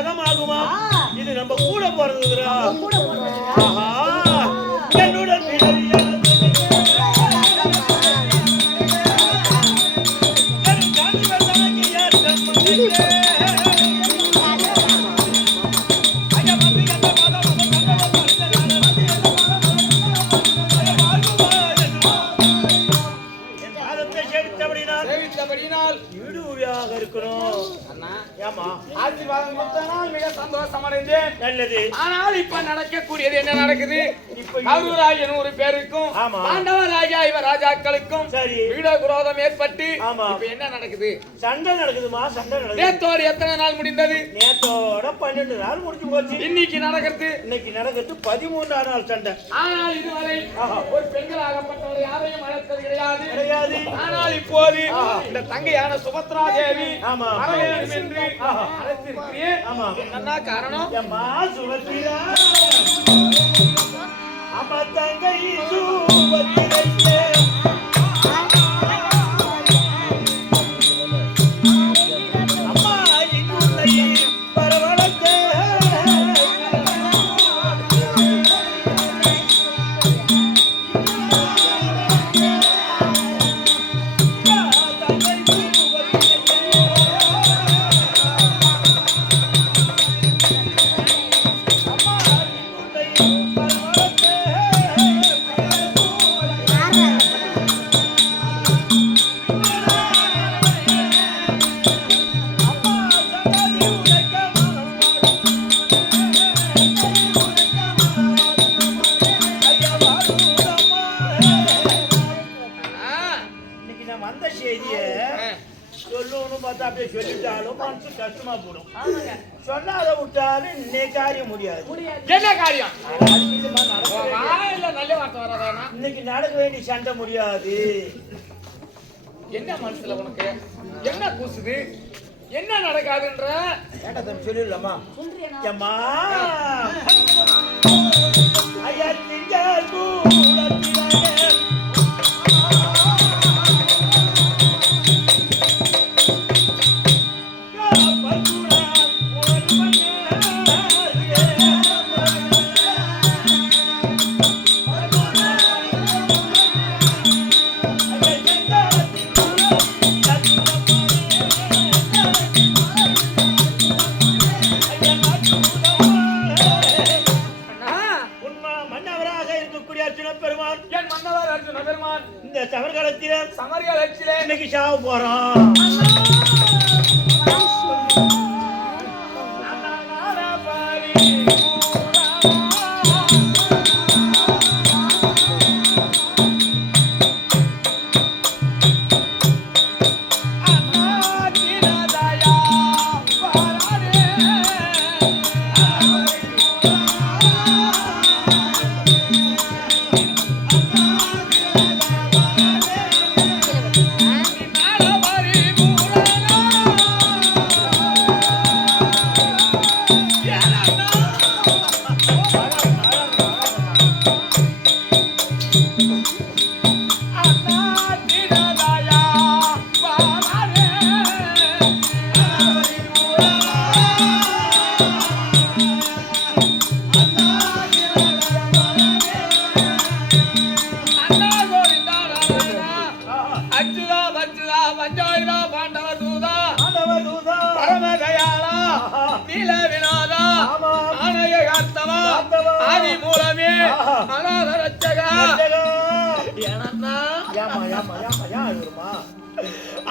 சதமாகுமா? இது நம்ம கூட போறதுடா. ஆஹா என்னுடன் ஆனால் இப்ப நடக்கக்கூடியது என்ன நடக்குது? கௌரவராஜன் ஒரு பேருக்கும் பாண்டவராஜா இவ ராஜாக்களுக்கும் வீட குரோதம் ஏற்பட்டு இப்ப என்ன நடக்குது? சண்டை நடக்குதுமா. சண்டை நடக்குது. நேத்தோடு எத்தனை நாள் முடிந்தது? நேத்தோட 12 நாள் முடிஞ்சு போச்சு. இன்னைக்கு நடக்கிறது 13ஆம் நாள் சண்டை. ஆனால் இதுவரை ஒரு பெண்களாகப்பட்டவர் யாரையும் அழைத்தது கிடையாது. ஆனால் இப்போது இந்த தங்கையான சுபத்ரா தேவி வர வேண்டும் என்று அழைத்திருக்கிறேன். என்ன காரணம்? சுபத்ரா அம்மா தங்கை சுபத்ரை சொல்லிட்டாலும் மனசு கஷ்டமா போடும். சொல்லாத விட்டாலும் இன்னைக்கு காரியம் முடியாது. என்ன காரியம்? நல்ல வார்த்தை வராதானா? இன்னைக்கு நடக்க வேண்டிய சண்டை முடியாது. என்ன மனசுல உனக்கு என்ன கூசுது? என்ன நடக்காதுன்ற சொல்லிடலாமா? அம்மா ஐயா சமர்காலத்திலே இன்னைக்கு சாவ போறோம்.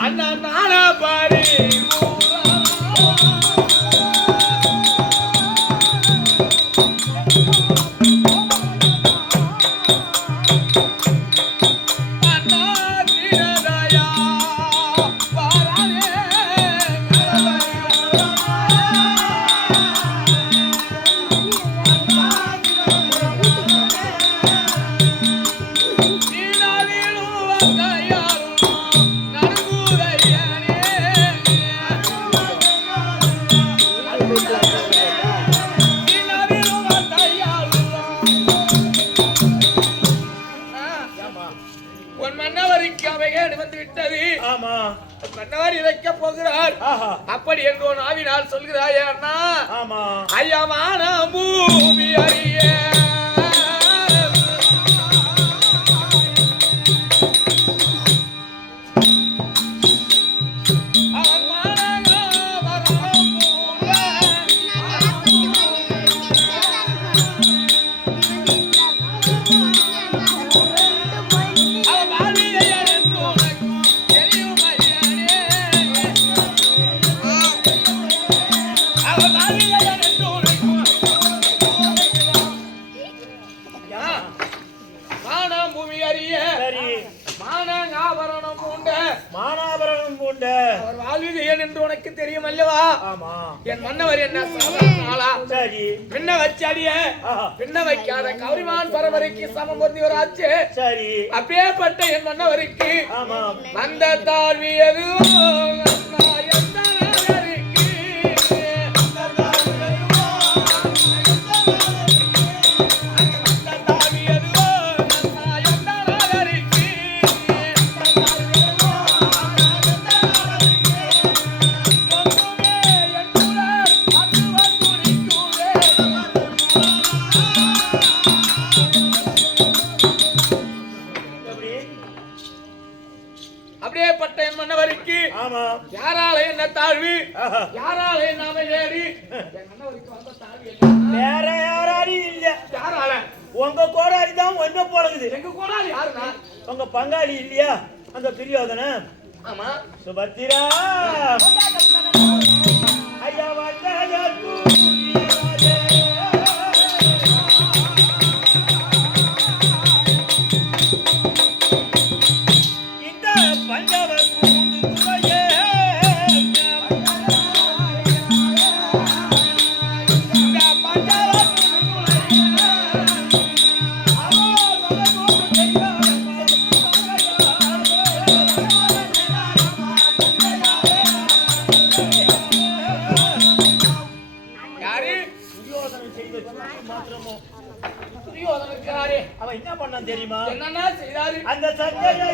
அண்ணா நானா பாரி மன்னவர் இழைக்க போகிறார். அப்படி என்று ஆவினால் சொல்கிறாயே அண்ணா. ஆமா ஐயமான பூமி அறிய உனக்கு தெரியும் அல்லவா? என் மன்னவர் என்ன பின்ன வச்சு அடிய பின்ன வைக்காத கௌரிமான் பரம்பரைக்கு சமம் பொருந்திவராச்சு. சரி அப்பேற்பட்ட என் மன்னவருக்கு அந்த தாழ்வியது யாரால என்ன தாழ்வு யாரால என்ன அமைதி வேற யாராலும் இல்ல. யாரால? உங்க கோடாரி தான் ஒன்ன போலகுது. எங்க கோடாரி யாருன்னா? உங்க பங்காளி இல்லையா அந்த துரியோதன? ஆமா சுபத்திரா ஐயா வந்தா அவன் என்ன பண்ணான் தெரியுமா? என்னன்னா செய்தாரு? அந்த சங்கையை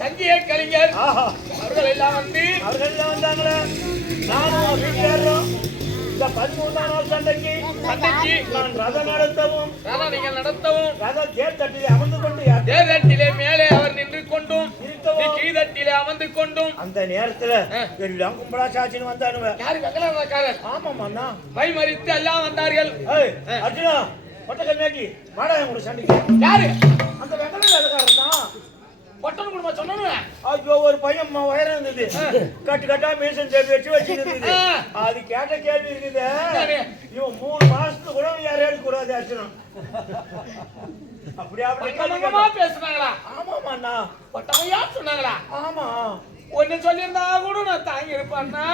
சங்கிய கலைஞர் அவர்கள் எல்லாம் வந்தாங்களே. நானும் வீட்டுக்காரரும் இந்த 13ஆம் நாள் சண்டைக்கு நான் ரதம் நடத்தவும் நீங்கள் நடத்தவும் ரதம் தேர்தட்டிலே அமர்ந்து கொண்டு தேர்தட்டிலே மேலே அவர் நின்று கொண்டும் கீதட்டிலே அமர்ந்து கொண்டும் அந்த நேரத்துல எல்லாம் கும்பலா சாட்சின்னு வந்தானுவ. யாரு? வெங்கடாக்காரர். ஆமாம்மா வைமறித்து எல்லாம் வந்தார்கள். அர்ஜுனா ஒட்டக்கல் மேட்டி மாடாயம் கூட சண்டைக்கு யாரு? அந்த வெங்கடாக்காரர் தான். பொட்டல் குடும்பம் சொன்னோன்னு ஐயோ ஒரு பையன் உயரம் இருந்தது, கட்டு கட்டா மீசன் தேடி வச்சு வச்சுருந்தது. அது கேட்ட கேள்வி இருக்குது, இவன் 3 மாசத்துக்கு கூட யாரையும் கூடாது அர்ச்சனம். அப்படி அப்படி பேசுனாங்களா? ஆமாமாண்ணா. பொட்டமையா சொன்னாங்களா? ஆமா. ஒன்னு சொல்லியிருந்தா கூட நான் தாங்கி இருப்பேன்னா.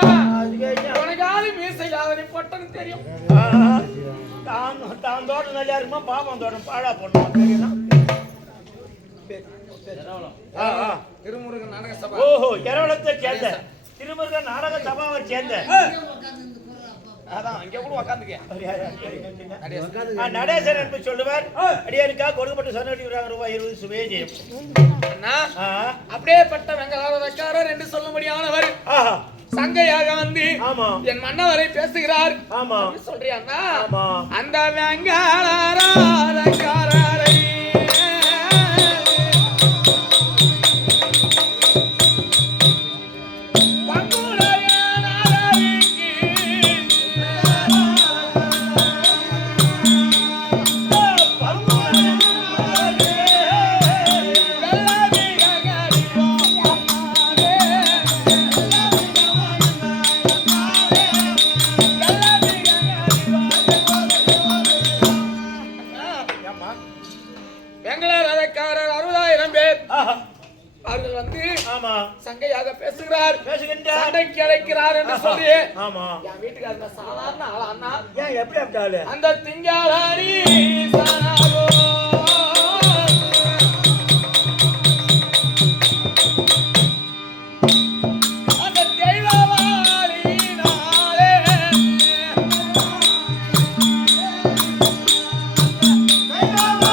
உனக்காவது மீசை யாவது பொட்டன்னு தெரியும். தான் தோட்டம் நல்லா இருக்குமா, பாப்பம் தோட்டம் பாழா போட்டோம் தெரியுமா? திருமுருகன் நாடக சபா. ஓஹோ, கேரளத்தை சேர்ந்த திருமுருகன் நாடக சபாவை சேர்ந்த. அதான் அங்கே கூட உட்காந்துக்க. நடேசன் என்று சொல்லுவார். அடியாருக்கா கொடுக்கப்பட்ட சொன்னடி ரூபாய் 20 சுவே செய்யும். அப்படியே பட்ட வெங்கடாரக்காரர் என்று சொல்லும்படியானவர் சங்கையாக வந்து என் மன்னவரை பேசுகிறார். சொல்றியா? அந்த வெங்கடாரக்காரரை சங்கையாக பேசுகிறார் பேசுகின்றார் சண்டைக்கு அழைக்கிறார் என்று சொல்லி ஆமா என் வீட்டுக்காரர் சாதாரண ஆளா அண்ணா ஏன் எப்படி அப்படி ஆளு அந்த திங்காரி